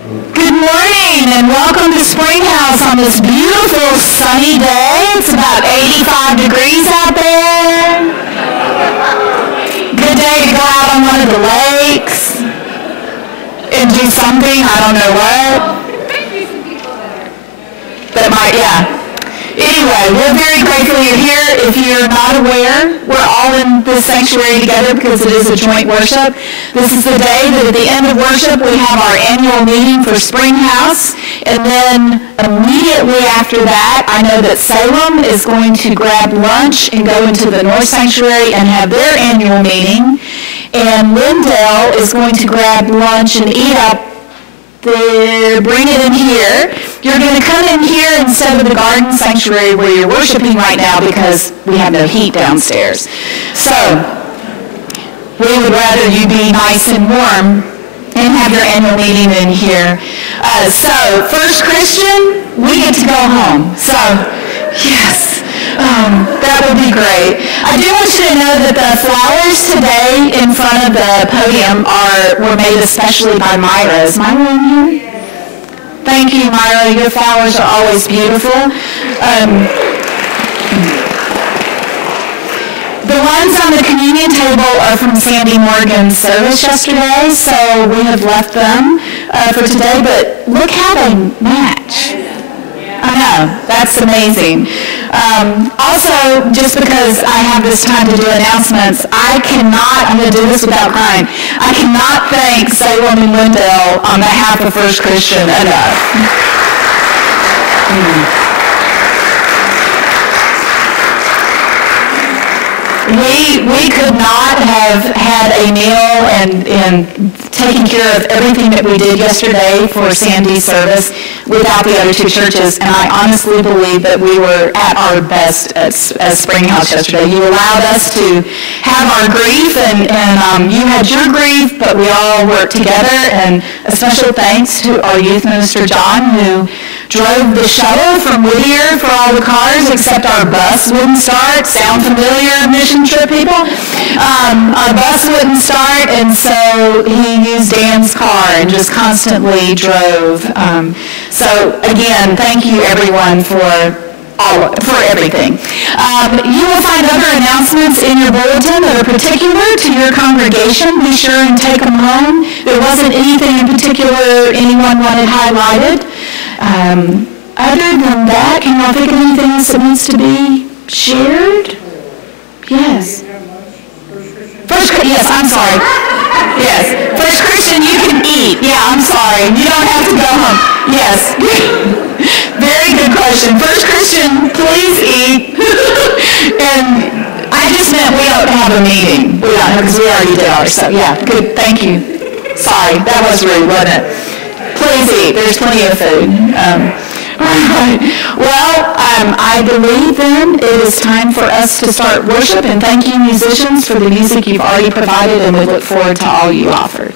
Good morning and welcome to SpringHouse on this beautiful sunny day. It's about 85 degrees out there. Good day to go out on one of the lakes and do something, I don't know what. That might, yeah. Anyway, we're very grateful you're here. If you're not aware, we're all in this sanctuary together because it is a joint worship. This is the day that at the end of worship we have our annual meeting for SpringHouse. And then immediately after that, I know that Salem is going to grab lunch and go into the North Sanctuary and have their annual meeting. And Lindale is going to grab lunch and eat up there, bring it in here. You're going to come in here instead of the garden sanctuary where you're worshiping right now because we have no heat downstairs. So we would rather you be nice and warm and have your annual meeting in here. So First Christian, we get to go home. So yes. That would be great. I do want you to know that the flowers today in front of the podium were made especially by Myra. Is Myra in here? Thank you, Myra. Your flowers are always beautiful. The ones on the communion table are from Sandy Morgan's service yesterday, so we have left them for today, but look how they match. I know, that's amazing. Also, just because I have this time to do announcements, I'm going to do this without crying, I cannot thank Salem and Lindale on behalf of First Christian enough. We could not have had a meal and taken care of everything that we did yesterday for Sandy's service without the other two churches, and I honestly believe that we were at our best as SpringHouse yesterday. You allowed us to have our grief, and you had your grief, but we all worked together, and a special thanks to our youth minister, John, who drove the shuttle from Whittier for all the cars, except our bus wouldn't start. Sound familiar, mission trip people? Our bus wouldn't start, and so he used Dan's car and just constantly drove. So again, thank you everyone for everything. You will find other announcements in your bulletin that are particular to your congregation. Be sure and take them home. There wasn't anything in particular anyone wanted highlighted. Other than that, can y'all think of anything else that needs to be shared? Yes. Yes, I'm sorry. Yes. First Christian, you can eat. Yeah, I'm sorry. You don't have to go home. Yes. Very good question. First Christian, please eat. And I just meant we don't have a meeting. We don't have, because we already did ours. So yeah, good. Thank you. Sorry, that was rude, wasn't it? Please eat. There's plenty of food. Well, I believe then it is time for us to start worship, and thank you musicians for the music you've already provided, and we look forward to all you offered.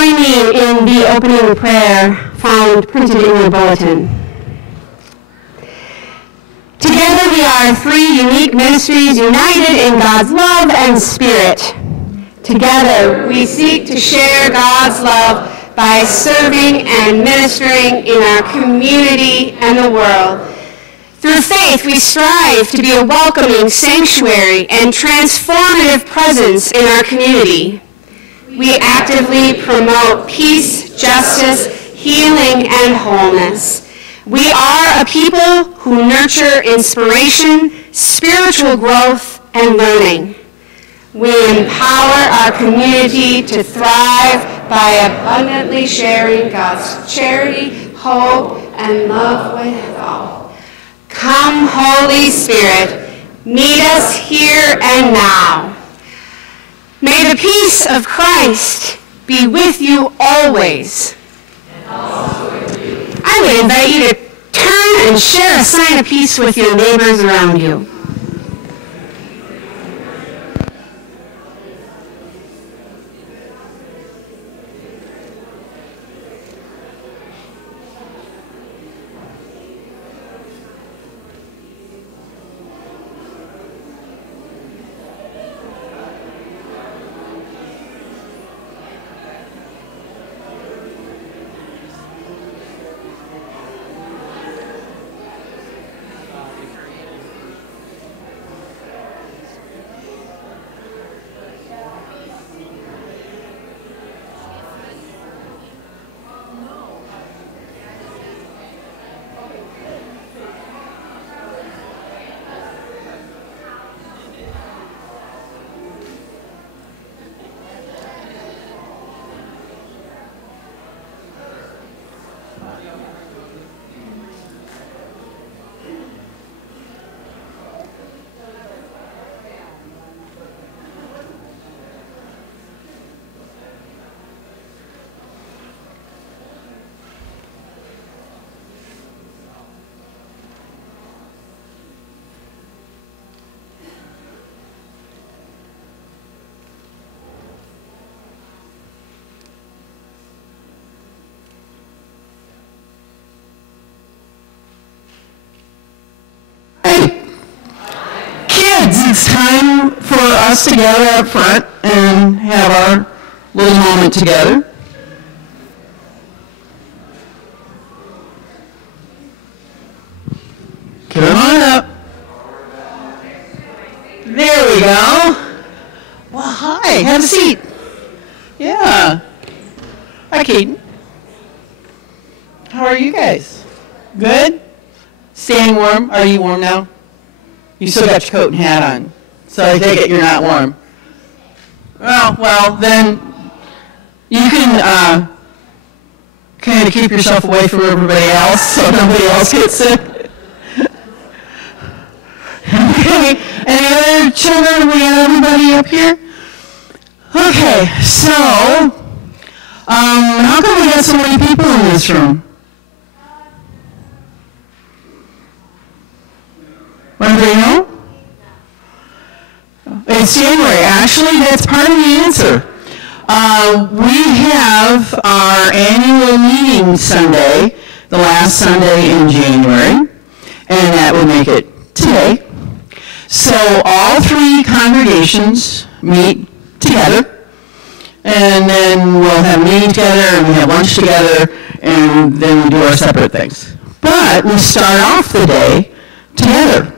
join me in the opening prayer found printed in your bulletin. Together we are three unique ministries united in God's love and spirit. Together we seek to share God's love by serving and ministering in our community and the world. Through faith, we strive to be a welcoming sanctuary and transformative presence in our community. We actively promote peace, justice, healing, and wholeness. We are a people who nurture inspiration, spiritual growth, and learning. We empower our community to thrive by abundantly sharing God's charity, hope, and love with all. Come, Holy Spirit, meet us here and now. May the peace of Christ be with you always. And also with you. I would invite you to turn and share a sign of peace with your neighbors around you. It's time for us to gather up front and have our little moment together. Come on up. There we go. Well, hi, have a seat. Yeah. Hi, Keaton. How are you guys? Good? Staying warm? Are you warm now? You still got your coat and hat on, so I take it you're not warm. Well, then you can kind of keep yourself away from everybody else so nobody else gets sick. Okay, any other children? We got everybody up here? Okay, so how come we got so many people in this room? Anybody know? It's January. Actually, that's part of the answer. We have our annual meeting Sunday, the last Sunday in January, and that would make it today. So all three congregations meet together, and then we'll have a meeting together, and we have lunch together, and then we do our separate things. But we start off the day together.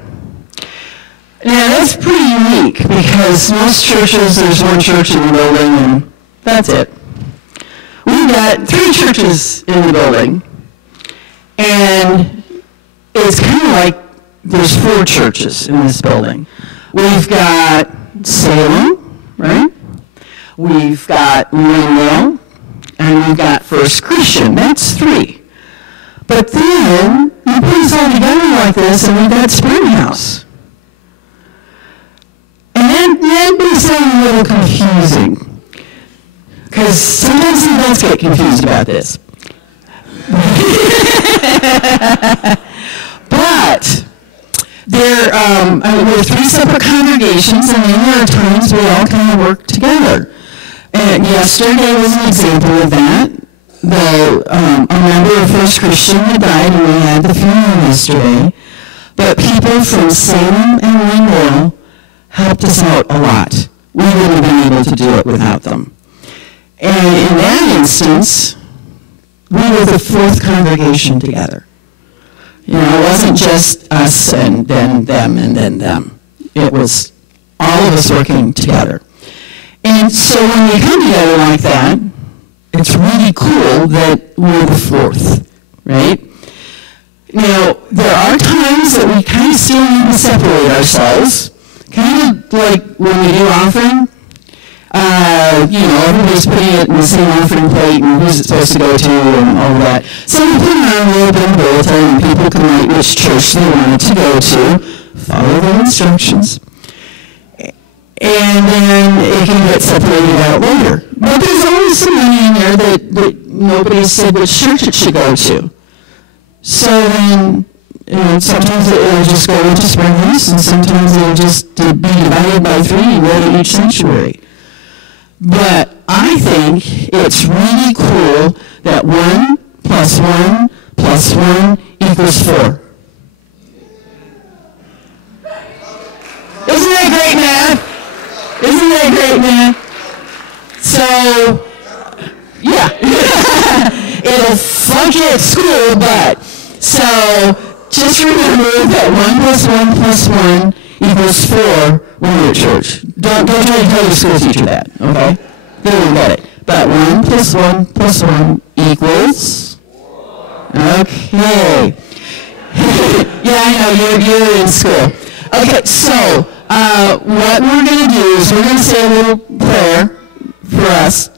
Now, that's pretty unique because most churches, there's one church in the building and that's it. We've got 3 churches in the building, and it's kind of like there's 4 churches in this building. We've got Salem, right? We've got Lindale, and we've got First Christian. That's 3. But then you put us all together like this, and we've got SpringHouse. And that makes it a little confusing, because sometimes adults get confused about this. But we're 3 separate congregations, and then there are times we all kind of work together. And yesterday was an example of that. A member of First Christian had died, and we had the funeral yesterday. But people from Salem and Wendell helped us out a lot. We wouldn't have been able to do it without them. And in that instance, we were the fourth congregation together. You know, it wasn't just us and then them and then them. It was all of us working together. And so when we come together like that, it's really cool that we're the fourth, right? Now, there are times that we kind of still need to separate ourselves, kind of like when we do offering. Everybody's putting it in the same offering plate and who's it supposed to go to and all of that. So we put it on a little bit of bulletin and people can write which church they wanted to go to, follow the instructions, and then it can get separated out later. But there's always some money in there that nobody said which church it should go to. So then, sometimes it'll just go into SpringHouse, and sometimes it'll just be divided by 3 and go to each sanctuary. But I think it's really cool that 1 plus 1 plus 1 equals 4. Isn't that great math? Isn't that great math? So, yeah. It'll flunk you at school, but so just remember that 1 plus 1 plus 1 equals 4 when you're at church. Don't try to tell your school teacher that, okay? They won't get it. But 1 plus 1 plus 1 equals? Okay. Yeah, I know, you're in school. Okay, so what we're going to do is we're going to say a little prayer for us.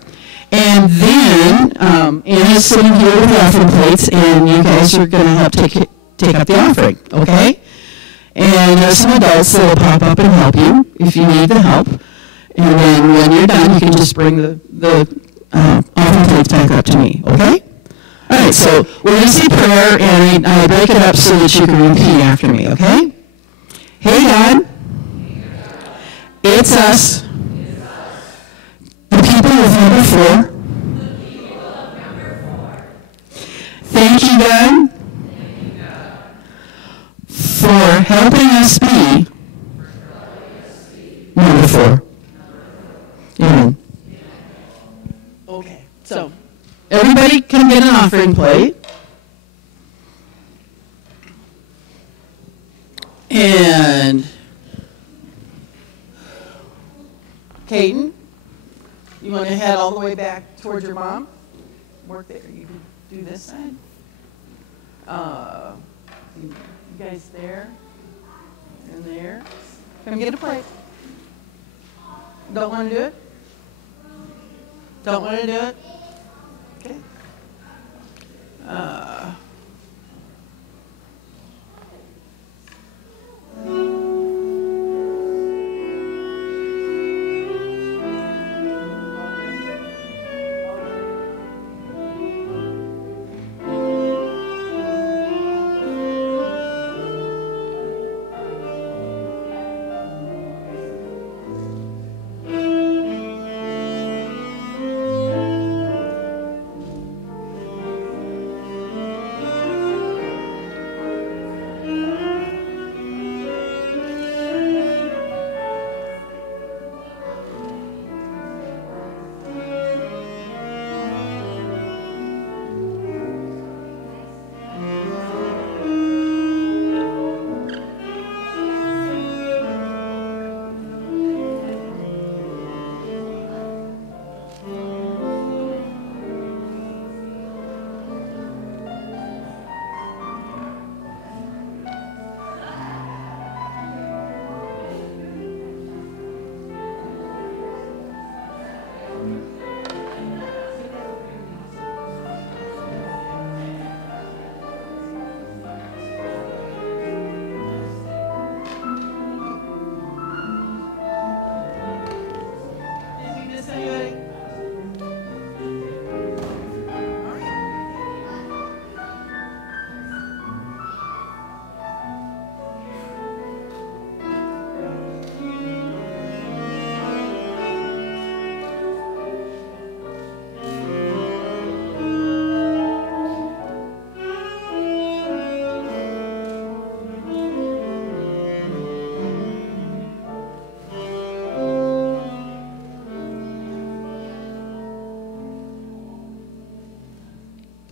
And then Anna's sitting here with the offering plates, and you guys are going to help take up the offering, okay? And there's some adults that will pop up and help you if you need the help. And then when you're done, you can just bring the offering plates back up to me, okay? All right, so we're going to say prayer, and I break it up so that you can repeat after me, okay? Hey, God, it's us, the people of number 4. Thank you, God, for helping us be number 4. Amen. Okay, so everybody can get an offering plate. And Caden, you want to head all the way back towards your mom? Work there. You can do this side. You guys there and there. Come get a plate. Don't want to do it? Don't want to do it? Okay.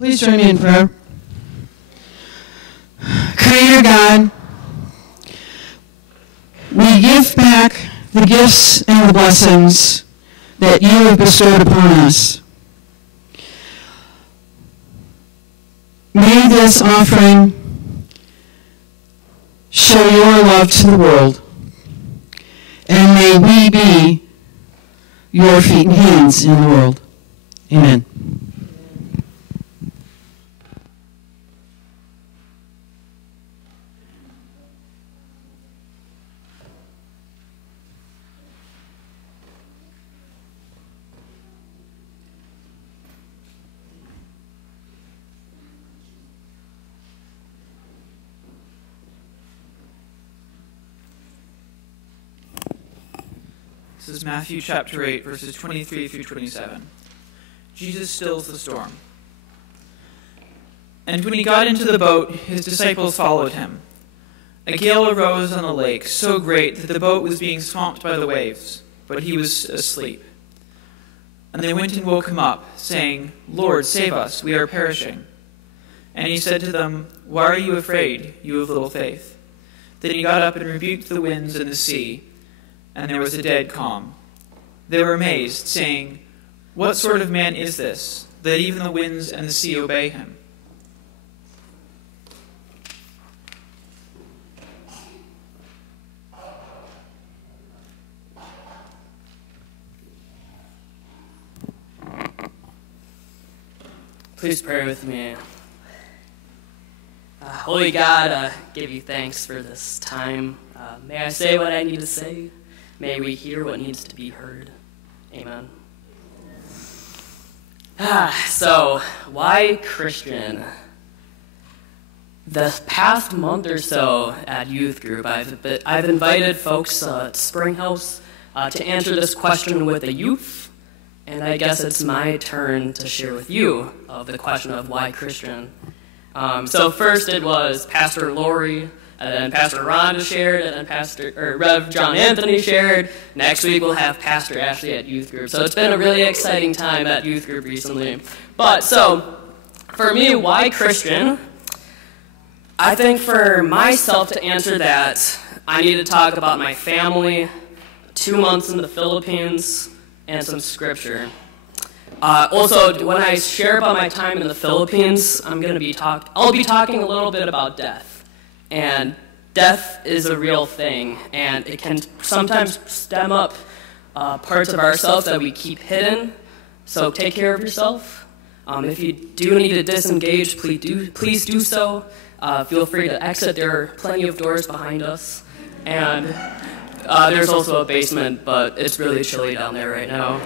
Please join me in prayer. Creator God, we give back the gifts and the blessings that you have bestowed upon us. May this offering show your love to the world, and may we be your feet and hands in the world. Amen. This is Matthew chapter 8, verses 23 through 27. Jesus stills the storm. And when he got into the boat, his disciples followed him. A gale arose on the lake, so great that the boat was being swamped by the waves, but he was asleep. And they went and woke him up, saying, "Lord, save us, we are perishing." And he said to them, "Why are you afraid, you of little faith?" Then he got up and rebuked the winds and the sea, and there was a dead calm. They were amazed, saying, "What sort of man is this, that even the winds and the sea obey him?" Please pray with me. Holy God, give you thanks for this time. May I say what I need to say? May we hear what needs to be heard. Amen. So, why Christian? The past month or so at youth group, I've invited folks at SpringHouse to answer this question with the youth, and I guess it's my turn to share with you of the question of why Christian. So first it was Pastor Lori, and then Pastor Rhonda shared, and then Rev John Anthony shared. Next week we'll have Pastor Ashley at youth group. So it's been a really exciting time at youth group recently. But so, for me, why Christian? I think for myself to answer that, I need to talk about my family, 2 months in the Philippines, and some scripture. Also, when I share about my time in the Philippines, I'll be talking a little bit about death. And death is a real thing, and it can sometimes stem up parts of ourselves that we keep hidden. So take care of yourself. If you do need to disengage, please do so. Feel free to exit. There are plenty of doors behind us. And there's also a basement, but it's really chilly down there right now.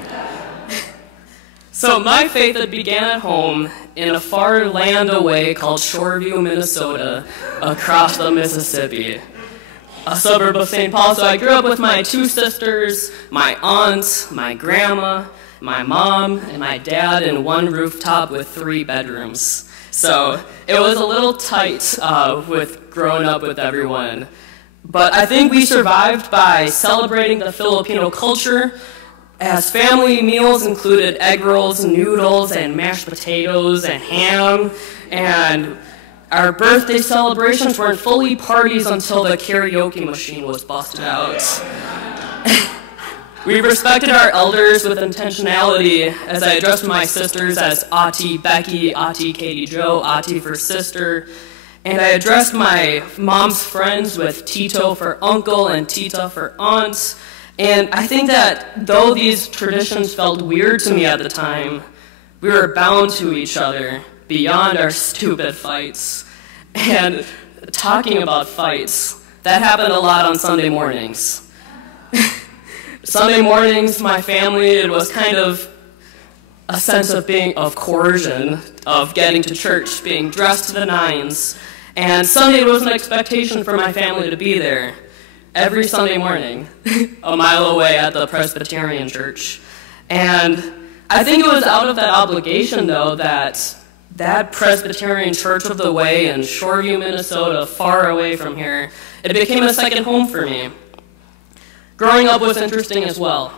So my faith began at home in a far land away called Shoreview, Minnesota, across the Mississippi, a suburb of St. Paul. So I grew up with my 2 sisters, my aunt, my grandma, my mom, and my dad in one rooftop with 3 bedrooms. So it was a little tight with growing up with everyone. But I think we survived by celebrating the Filipino culture, as family meals included egg rolls, noodles, and mashed potatoes, and ham, and our birthday celebrations weren't fully parties until the karaoke machine was busted out. We respected our elders with intentionality, as I addressed my sisters as Auntie Becky, Auntie Katie Jo, Auntie for sister, and I addressed my mom's friends with Tito for uncle and Tita for aunt. And I think that though these traditions felt weird to me at the time, we were bound to each other beyond our stupid fights. And talking about fights, that happened a lot on Sunday mornings. Sunday mornings, my family, it was kind of a sense of coercion, of getting to church, being dressed to the nines. And Sunday was an expectation for my family to be there. Every Sunday morning, a mile away at the Presbyterian church. And I think it was out of that obligation, though, that Presbyterian Church of the Way in Shoreview, Minnesota, far away from here, it became a second home for me. Growing up was interesting as well.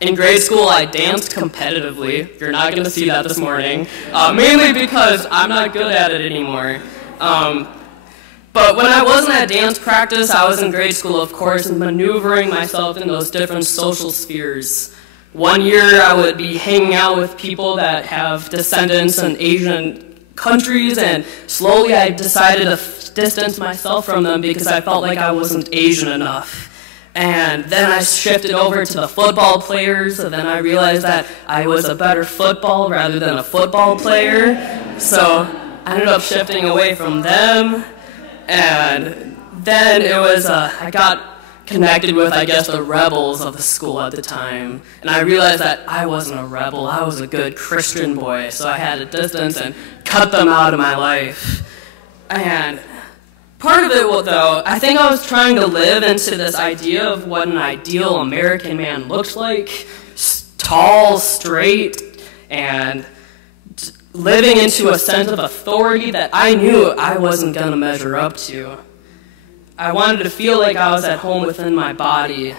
In grade school, I danced competitively. You're not going to see that this morning, mainly because I'm not good at it anymore. But when I wasn't at dance practice, I was in grade school, of course, and maneuvering myself in those different social spheres. One year, I would be hanging out with people that have descendants in Asian countries, and slowly I decided to distance myself from them because I felt like I wasn't Asian enough. And then I shifted over to the football players, and then I realized that I was a better football rather than a football player. So I ended up shifting away from them, and then it was, I got connected with, I guess, the rebels of the school at the time. And I realized that I wasn't a rebel, I was a good Christian boy, so I had to distance and cut them out of my life. And part of it, though, I think I was trying to live into this idea of what an ideal American man looks like, tall, straight, and living into a sense of authority that I knew I wasn't going to measure up to. I wanted to feel like I was at home within my body,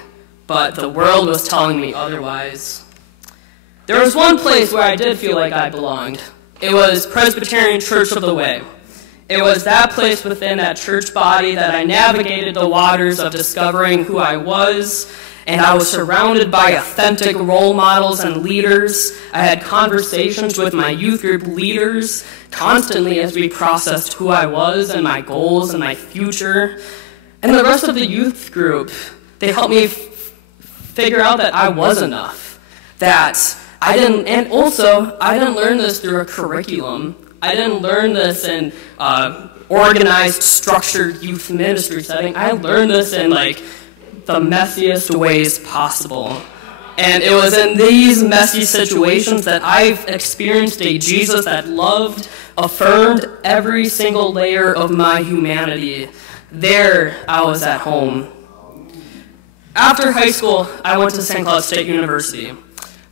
but the world was telling me otherwise. There was one place where I did feel like I belonged. It was Presbyterian Church of the Way. It was that place within that church body that I navigated the waters of discovering who I was, and I was surrounded by authentic role models and leaders. I had conversations with my youth group leaders constantly as we processed who I was and my goals and my future. And the rest of the youth group, they helped me figure out that I was enough. That I didn't, and also, I didn't learn this through a curriculum. I didn't learn this in organized, structured youth ministry setting. I learned this in, like, the messiest ways possible. And it was in these messy situations that I've experienced a Jesus that loved, affirmed every single layer of my humanity. There, I was at home. After high school, I went to St. Cloud State University.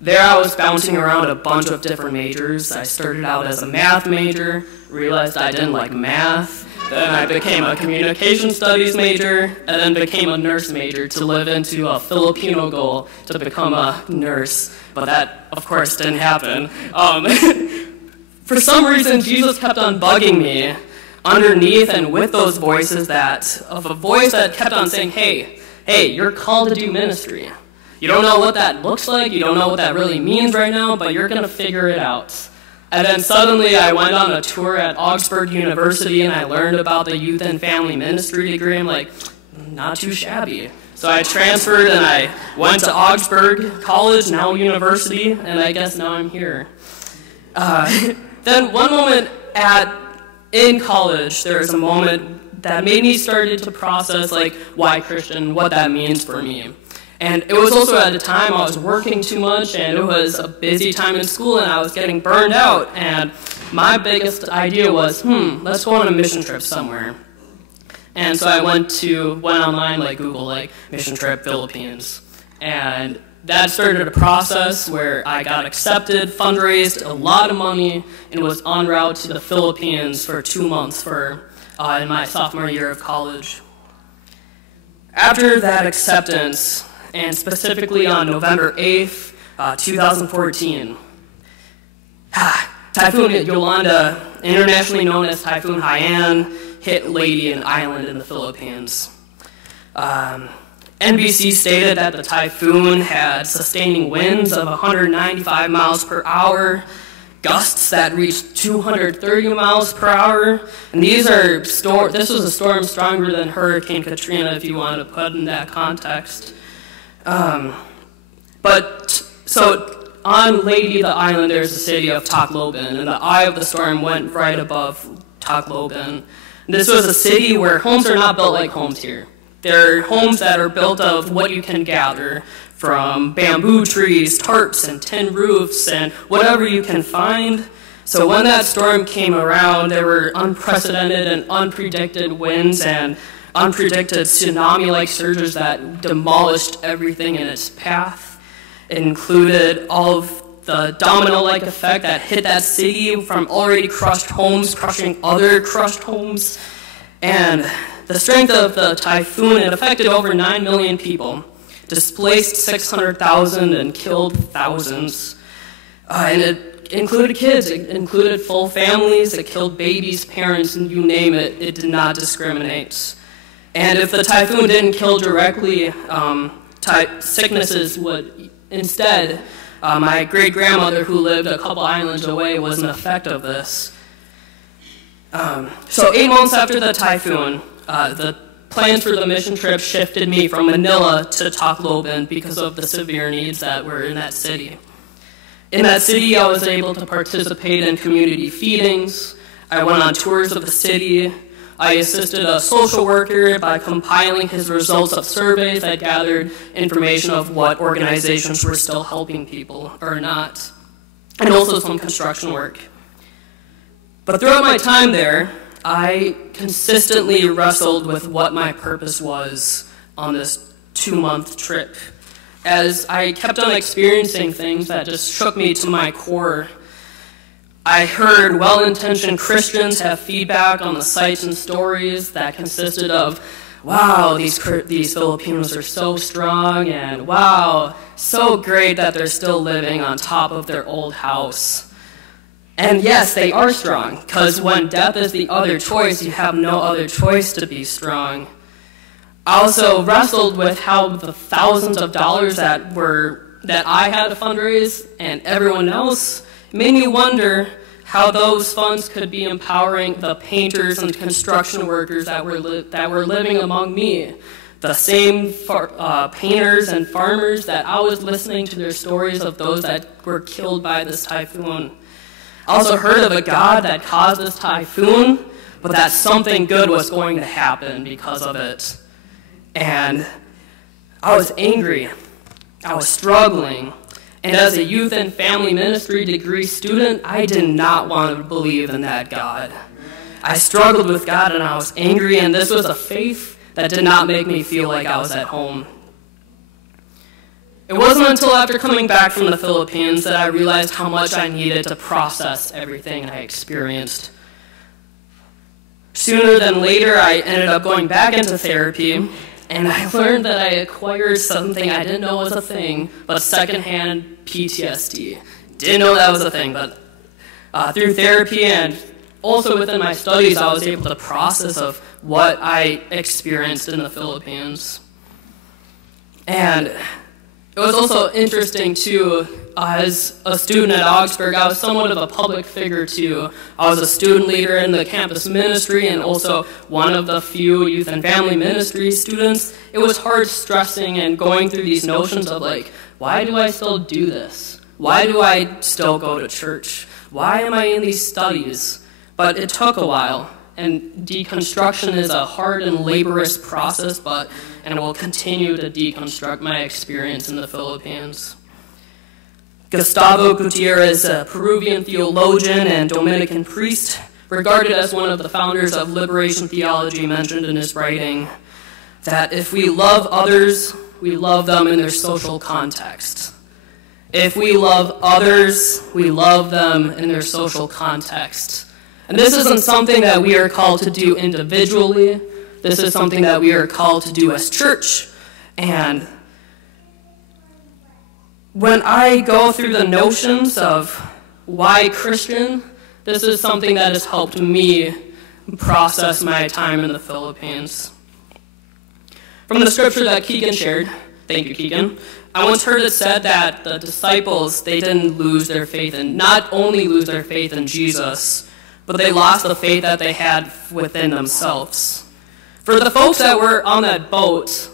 There I was bouncing around a bunch of different majors. I started out as a math major, realized I didn't like math. Then I became a communication studies major, and then became a nurse major to live into a Filipino goal to become a nurse. But that, of course, didn't happen. For some reason, Jesus kept on bugging me underneath and with those voices of a voice that kept on saying, hey, you're called to do ministry. You don't know what that looks like, you don't know what that really means right now, but you're going to figure it out. And then suddenly I went on a tour at Augsburg University and I learned about the youth and family ministry degree. I'm like, not too shabby. So I transferred and I went to Augsburg College, now university, and I guess now I'm here. Then one moment in college, there was a moment that made me started to process like why Christian, what that means for me. And it was also at a time I was working too much, and it was a busy time in school, and I was getting burned out. And my biggest idea was, let's go on a mission trip somewhere. And so I went online, like Google, like mission trip Philippines. And that started a process where I got accepted, fundraised a lot of money, and was en route to the Philippines for 2 months in my sophomore year of college. After that acceptance, and specifically on November 8th, 2014. Typhoon Yolanda, internationally known as Typhoon Haiyan, hit Leyte, an island in the Philippines. NBC stated that the typhoon had sustaining winds of 195 miles per hour, gusts that reached 230 miles per hour, and this was a storm stronger than Hurricane Katrina, if you want to put in that context. So on Leyte, the island, there's the city of Tacloban, and the eye of the storm went right above Tacloban. This was a city where homes are not built like homes here. They're homes that are built of what you can gather from bamboo trees, tarps, and tin roofs, and whatever you can find. So when that storm came around, there were unprecedented and unpredicted winds and unpredicted tsunami-like surges that demolished everything in its path. It included all of the domino-like effect that hit that city from already crushed homes, crushing other crushed homes. And the strength of the typhoon, it affected over 9 million people. displaced 600,000 and killed thousands. And it included kids, it included full families, it killed babies, parents, and you name it, it did not discriminate. And if the typhoon didn't kill directly, sicknesses would instead. My great-grandmother, who lived a couple islands away, was an effect of this. So 8 months after the typhoon, the plans for the mission trip shifted me from Manila to Tacloban because of the severe needs that were in that city. In that city, I was able to participate in community feedings. I went on tours of the city. I assisted a social worker by compiling his results of surveys that gathered information of what organizations were still helping people or not, and also some construction work. But throughout my time there, I consistently wrestled with what my purpose was on this 2-month trip, as I kept on experiencing things that just shook me to my core. I heard well-intentioned Christians have feedback on the sites and stories that consisted of, wow, these Filipinos are so strong, and wow, so great that they're still living on top of their old house. And yes, they are strong, because when death is the other choice, you have no other choice to be strong. I also wrestled with how the thousands of dollars that I had to fundraise and everyone else made me wonder how those funds could be empowering the painters and construction workers that were living among me, the same painters and farmers that I was listening to their stories of those that were killed by this typhoon. I also heard of a God that caused this typhoon, but that something good was going to happen because of it. And I was angry. I was struggling. And as a youth and family ministry degree student, I did not want to believe in that God. I struggled with God and I was angry, and this was a faith that did not make me feel like I was at home. It wasn't until after coming back from the Philippines that I realized how much I needed to process everything I experienced. Sooner than later, I ended up going back into therapy, and I learned that I acquired something I didn't know was a thing, but secondhand PTSD. Didn't know that was a thing, but through therapy and also within my studies, I was able to process of what I experienced in the Philippines. And it was also interesting, too, as a student at Augsburg, I was somewhat of a public figure, too. I was a student leader in the campus ministry and also one of the few youth and family ministry students. It was hard stressing and going through these notions of, like, why do I still do this? Why do I still go to church? Why am I in these studies? But it took a while, and deconstruction is a hard and laborious process, and will continue to deconstruct my experience in the Philippines. Gustavo Gutierrez, a Peruvian theologian and Dominican priest, regarded as one of the founders of liberation theology, mentioned in his writing that if we love others, we love them in their social context. If we love others, we love them in their social context. And this isn't something that we are called to do individually. This is something that we are called to do as church. And when I go through the notions of why Christian, this is something that has helped me process my time in the Philippines. From the scripture that Keegan shared, thank you, Keegan, I once heard it said that the disciples, they didn't lose their faith in, not only lose their faith in Jesus, but they lost the faith that they had within themselves. For the folks that were on that boat,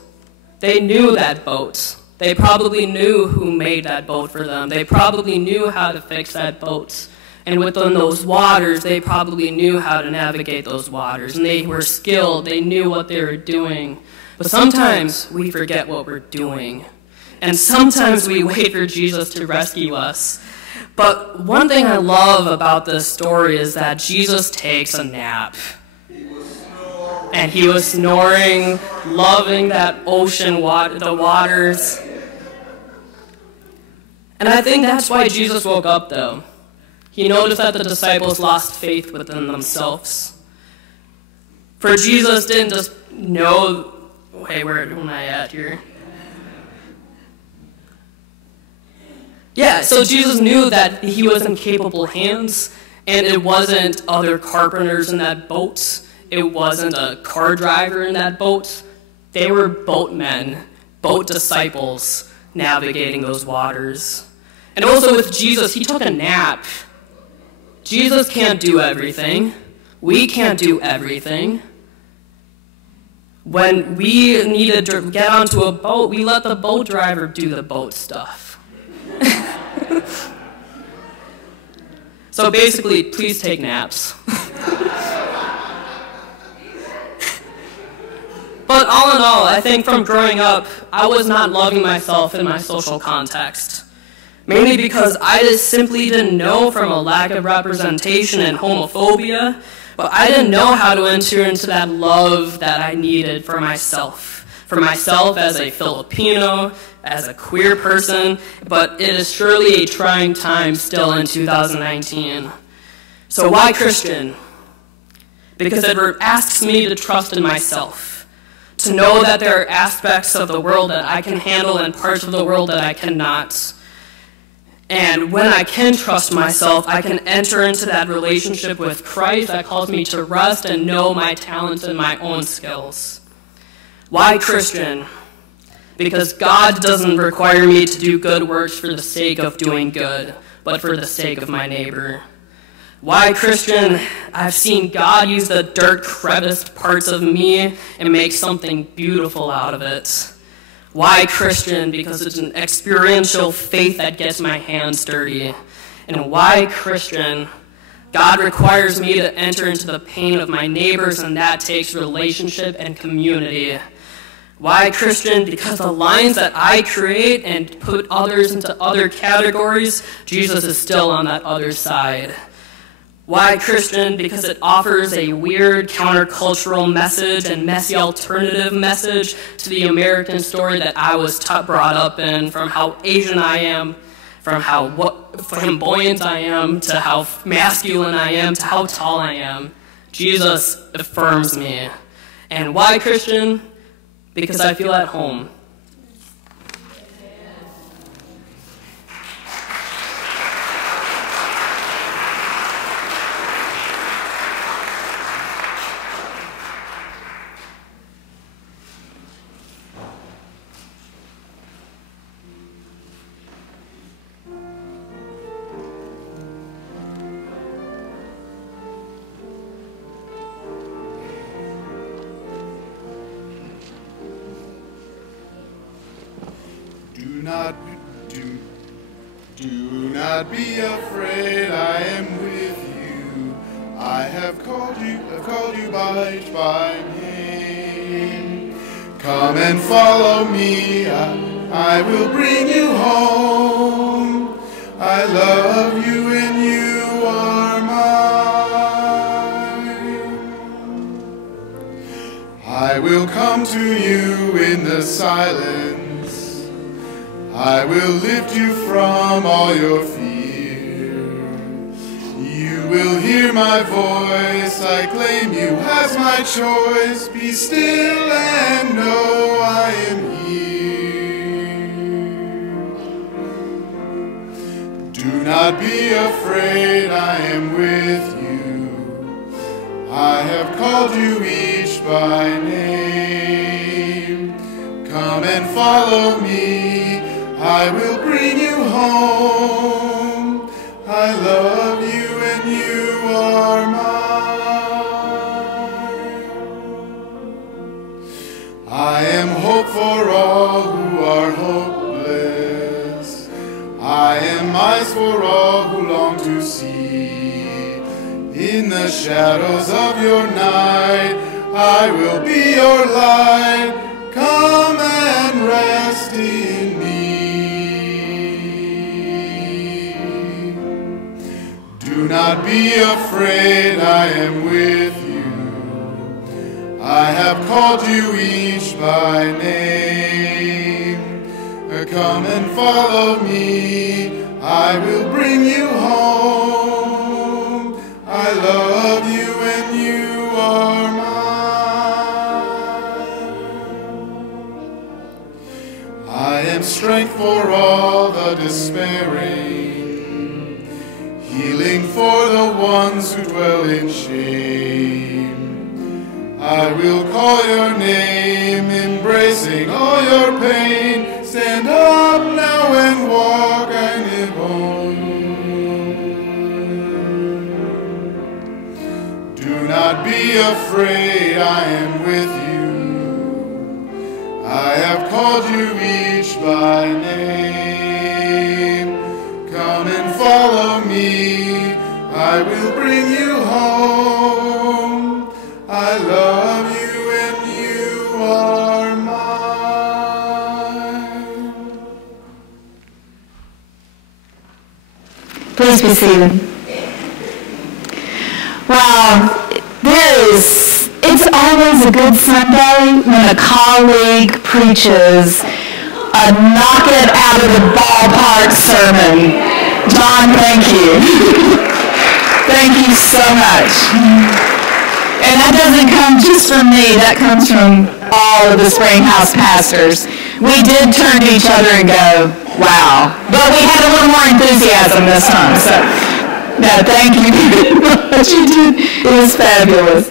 they knew that boat. They probably knew who made that boat for them. They probably knew how to fix that boat. And within those waters, they probably knew how to navigate those waters. And they were skilled. They knew what they were doing. But sometimes we forget what we're doing. And sometimes we wait for Jesus to rescue us. But one thing I love about this story is that Jesus takes a nap. And he was snoring, loving that ocean water, the waters. And I think that's why Jesus woke up, though. He noticed that the disciples lost faith within themselves. For Jesus didn't just know, hey, where am I at here? Yeah, so Jesus knew that he was in capable hands, and it wasn't other carpenters in that boat. It wasn't a car driver in that boat. They were boatmen, boat disciples, navigating those waters. And also with Jesus, he took a nap. Jesus can't do everything. We can't do everything. When we need to get onto a boat, we let the boat driver do the boat stuff. So basically, please take naps. But all in all, I think from growing up, I was not loving myself in my social context. Mainly because I just simply didn't know from a lack of representation and homophobia, but I didn't know how to enter into that love that I needed for myself as a Filipino, as a queer person, but it is surely a trying time still in 2019. So why Christian? Because it asks me to trust in myself, to know that there are aspects of the world that I can handle and parts of the world that I cannot. And when I can trust myself, I can enter into that relationship with Christ that calls me to rest and know my talents and my own skills. Why Christian? Because God doesn't require me to do good works for the sake of doing good, but for the sake of my neighbor. Why Christian? I've seen God use the dirt creviced parts of me and make something beautiful out of it. Why Christian? Because it's an experiential faith that gets my hands dirty. And why Christian? God requires me to enter into the pain of my neighbors, and that takes relationship and community. Why Christian? Because the lines that I create and put others into other categories, Jesus is still on that other side. Why Christian? Because it offers a weird countercultural message and messy alternative message to the American story that I was brought up in, from how Asian I am, from how flamboyant I am, to how masculine I am, to how tall I am. Jesus affirms me. And why Christian? Because I feel at home. Do not be afraid, I am with you. I have called you by name. Come and follow me, I will bring you home. I love you and you are mine. I will come to you in the silence. I will lift you from all your fear. You will hear my voice, I claim you as my choice. Be still and know I am here. Do not be afraid, I am with you. I have called you each by name. Come and follow me, I will bring you home. I love you and you are mine. I am hope for all who are hopeless. I am eyes for all who long to see. In the shadows of your night, I will be your light. Come and rest in me. Do not be afraid, I am with you. I have called you each by name. Come and follow me, I will bring you home. I love you and you are mine. I am strength for all the despairing, healing for the ones who dwell in shame. I will call your name, embracing all your pain. Stand up now and walk and live on. Do not be afraid, I am with you. I have called you each by name. Come and follow me, I will bring you home. I love you and you are mine. Please be seated. Wow, it's always a good Sunday when a colleague preaches a knock it out of the ballpark sermon. John, thank you. Thank you so much. And that doesn't come just from me, that comes from all of the SpringHouse pastors. We did turn to each other and go, wow. But we had a little more enthusiasm this time, so no, thank you very much. You did. It was fabulous.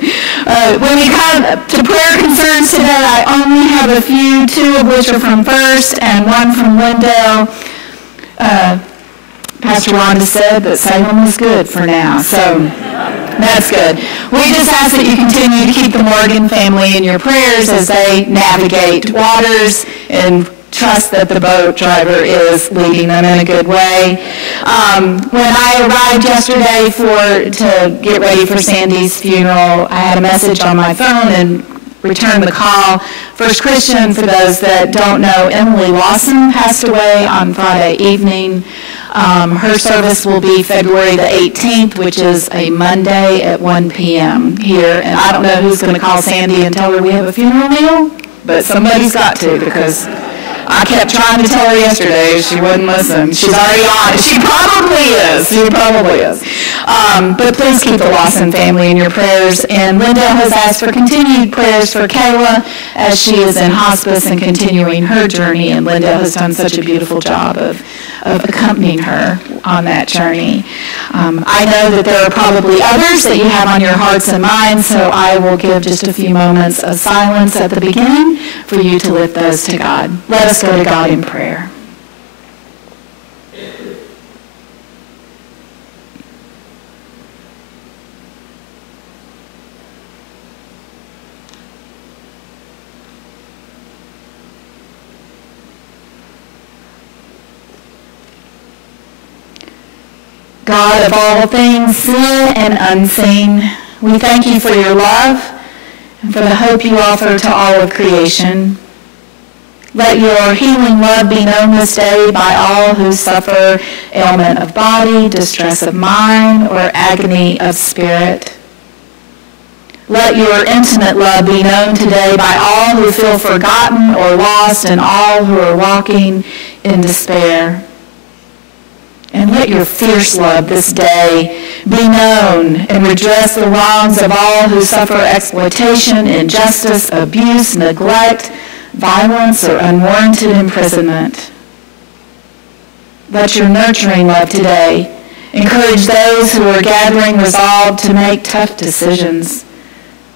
When we come to prayer concerns today, I only have a few, two of which are from First and one from Lindale. Pastor Rhonda said that Salem was good for now, so that's good. We just ask that you continue to keep the Morgan family in your prayers as they navigate waters and trust that the boat driver is leading them in a good way. When I arrived yesterday to get ready for Sandy's funeral, I had a message on my phone and returned the call. First Christian, for those that don't know, Emily Lawson passed away on Friday evening. Her service will be February the 18th, which is a Monday at 1 p.m. here. And I don't know who's going to call Sandy and tell her we have a funeral meal, but somebody's got to, because I kept trying to tell her yesterday. She wouldn't listen. She's already on it. She probably is. But please keep the Lawson family in your prayers. And Linda has asked for continued prayers for Kayla as she is in hospice and continuing her journey. And Linda has done such a beautiful job of accompanying her on that journey. I know that there are probably others that you have on your hearts and minds, so I will give just a few moments of silence at the beginning for you to lift those to God. Let us go to God in prayer. God of all things, seen and unseen, we thank you for your love and for the hope you offer to all of creation. Let your healing love be known this day by all who suffer ailment of body, distress of mind, or agony of spirit. Let your intimate love be known today by all who feel forgotten or lost and all who are walking in despair. And let your fierce love this day be known and redress the wrongs of all who suffer exploitation, injustice, abuse, neglect, violence, or unwarranted imprisonment. Let your nurturing love today encourage those who are gathering resolved to make tough decisions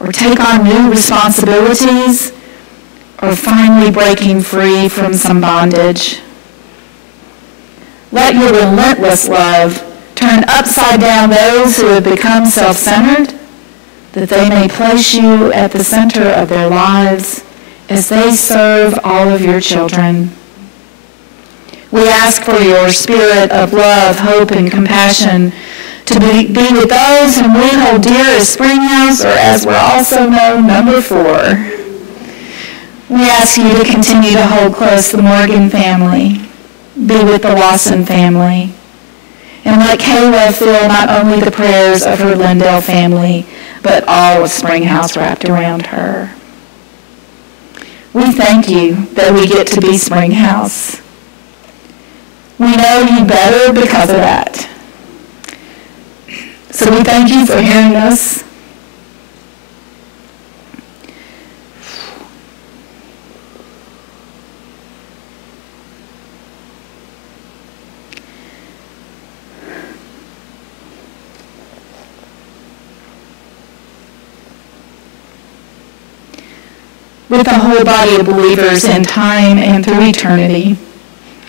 or take on new responsibilities or finally breaking free from some bondage. Let your relentless love turn upside down those who have become self-centered, that they may place you at the center of their lives as they serve all of your children. We ask for your spirit of love, hope, and compassion to be with those whom we hold dear as SpringHouse, or as we're also known, number 4. We ask you to continue to hold close the Morgan family, be with the Lawson family, and let Kayla feel not only the prayers of her Lindale family, but all of SpringHouse wrapped around her. We thank you that we get to be SpringHouse. We know you better because of that. So we thank you for hearing us. with the whole body of believers in time and through eternity.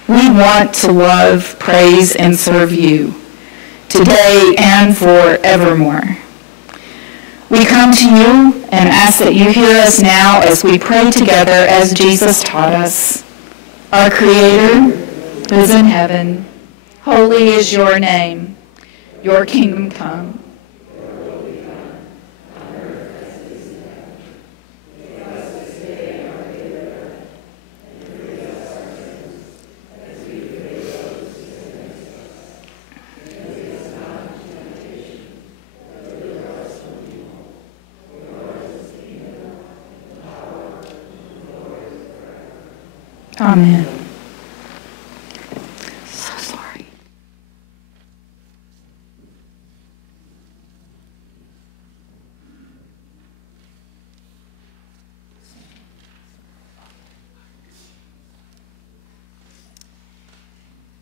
We want to love, praise, and serve you today and forevermore. We come to you and ask that you hear us now as we pray together as Jesus taught us. Our Creator, who is in heaven, holy is your name. Your kingdom come. Amen. So sorry.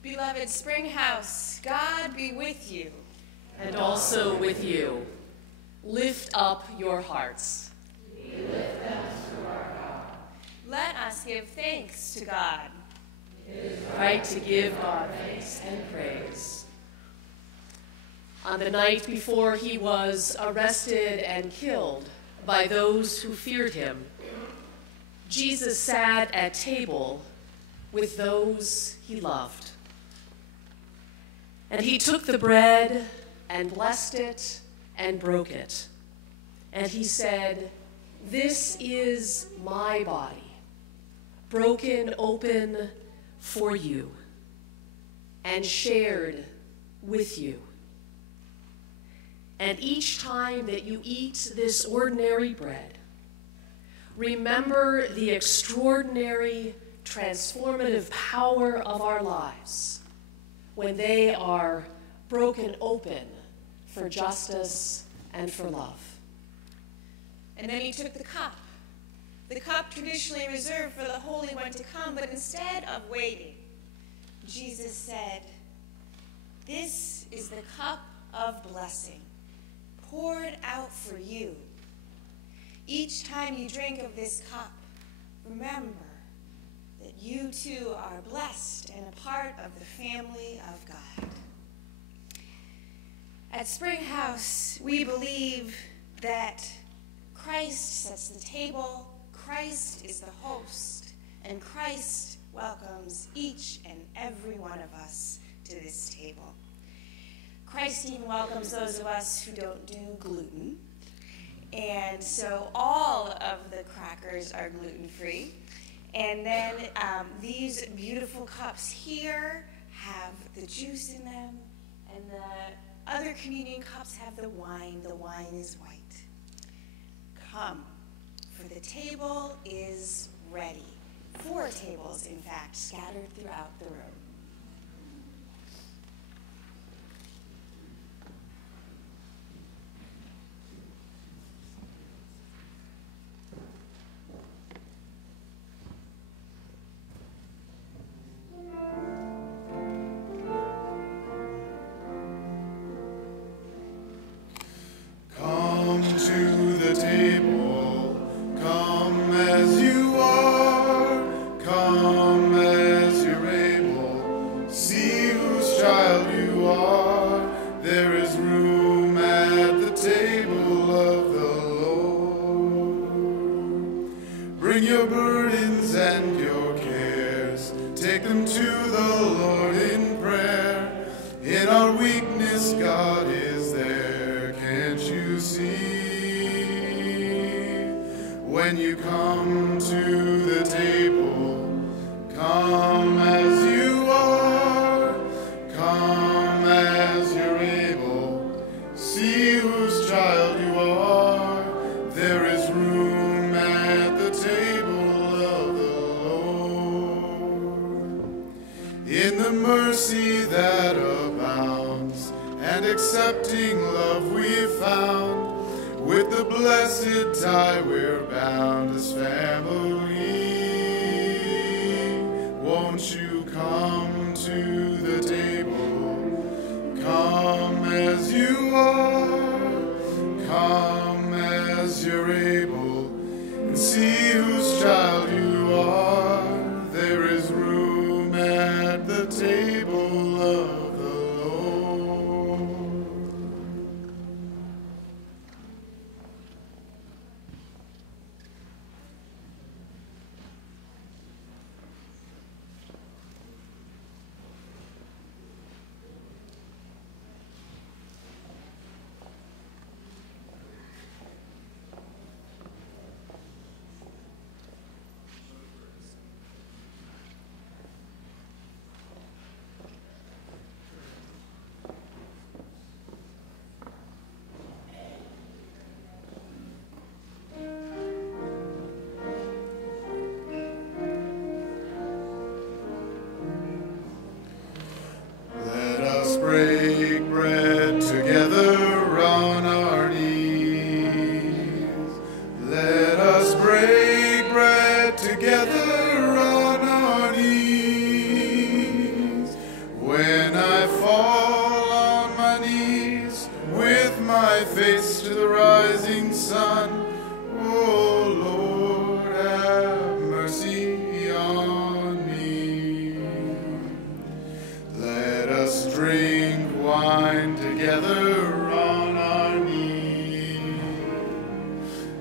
Beloved SpringHouse, God be with you. And also with you. Lift up your hearts. Let us give thanks to God. It is right to give God thanks and praise. On the night before he was arrested and killed by those who feared him, Jesus sat at table with those he loved. And he took the bread and blessed it and broke it. And he said, "This is my body, broken open for you and shared with you. And each time that you eat this ordinary bread, remember the extraordinary transformative power of our lives when they are broken open for justice and for love." And then he took the cup traditionally reserved for the Holy One to come, but instead of waiting, Jesus said, "This is the cup of blessing, poured out for you. Each time you drink of this cup, remember that you too are blessed and a part of the family of God." At SpringHouse, we believe that Christ sets the table, Christ is the host, and Christ welcomes each and every one of us to this table. Christ even welcomes those of us who don't do gluten, and so all of the crackers are gluten-free. And then these beautiful cups here have the juice in them, and the other communion cups have the wine. The wine is white. Come, for the table is ready. 4 tables, in fact, scattered throughout the room. Come to the table, come as you are, come as you're able, see whose child you are, there is room at the table of the Lord. Bring your burdens and your cares, take them to the Lord in prayer. In our weakness, God is there, can't you see? When you come to the table, come as you are, come as you're able, see whose child you are, there is room at the table of the Lord. In the mercy that abounds and accepting love we found, with the blessed tie we're bound as family. Won't you come to the table? Come as you are, come as you're able, and see whose break bread together on our knees. Let us break bread together on our knees. When I fall on my knees with my face to the rising sun, oh Lord, have mercy on me. Let us drink wine together on our knees.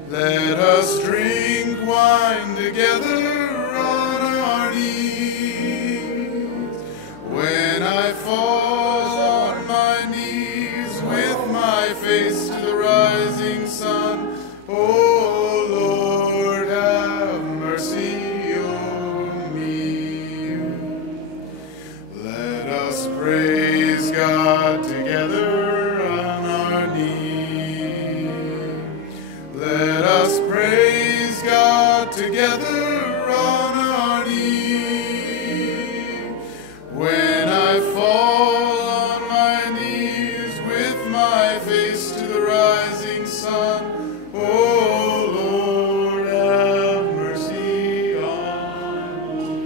Let us drink wine together on our knees. When I fall on my knees with my face to the rising sun, oh Lord, have mercy on me. Let us praise God together on our knees. Let us praise God together on our knees. When I fall on my knees with my face to the rising sun, oh Lord, have mercy on me.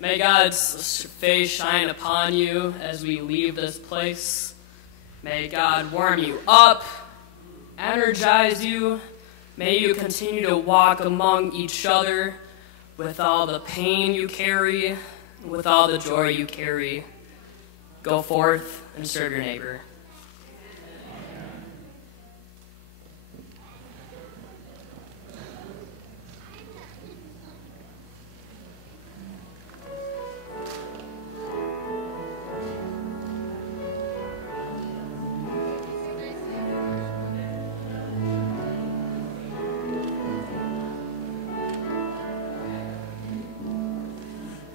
May God's face shine upon you as we leave this place. May God warm you up, energize you. May you continue to walk among each other with all the pain you carry, with all the joy you carry. Go forth and serve your neighbor.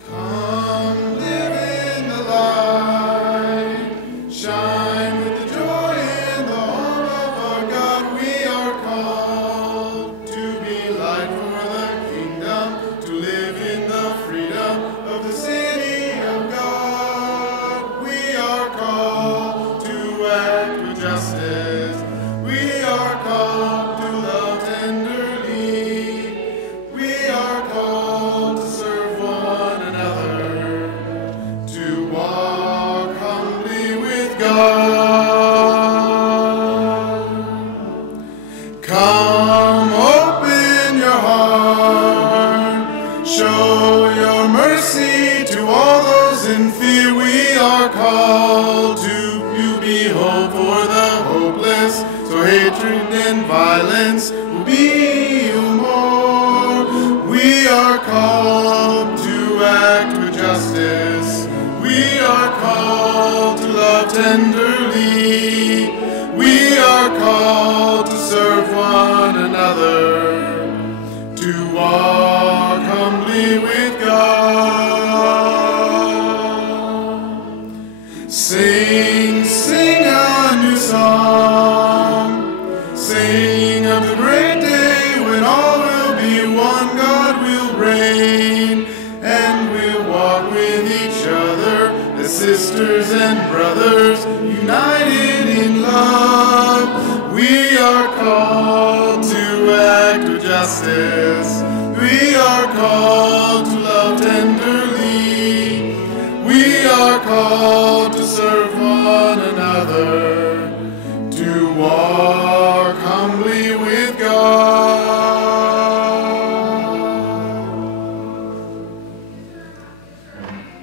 Come live in the light, shine with the joy and the hope of our God. We are called to be light for the kingdom, to live in the freedom of the city of God. We are called to act with justice. We are called to love tenderly. We are called to serve one another, to walk humbly with God. hatred and violence will be no more. We are called to act with justice. We are called to love tenderly. We are called to serve one another, to walk humbly with God. Sing, sing a new song. Sing of the great day when all will be one. God will reign, and we'll walk with each other as sisters and brothers, united in love. We are called to act with justice. We are called to love tenderly. We are called to serve one another.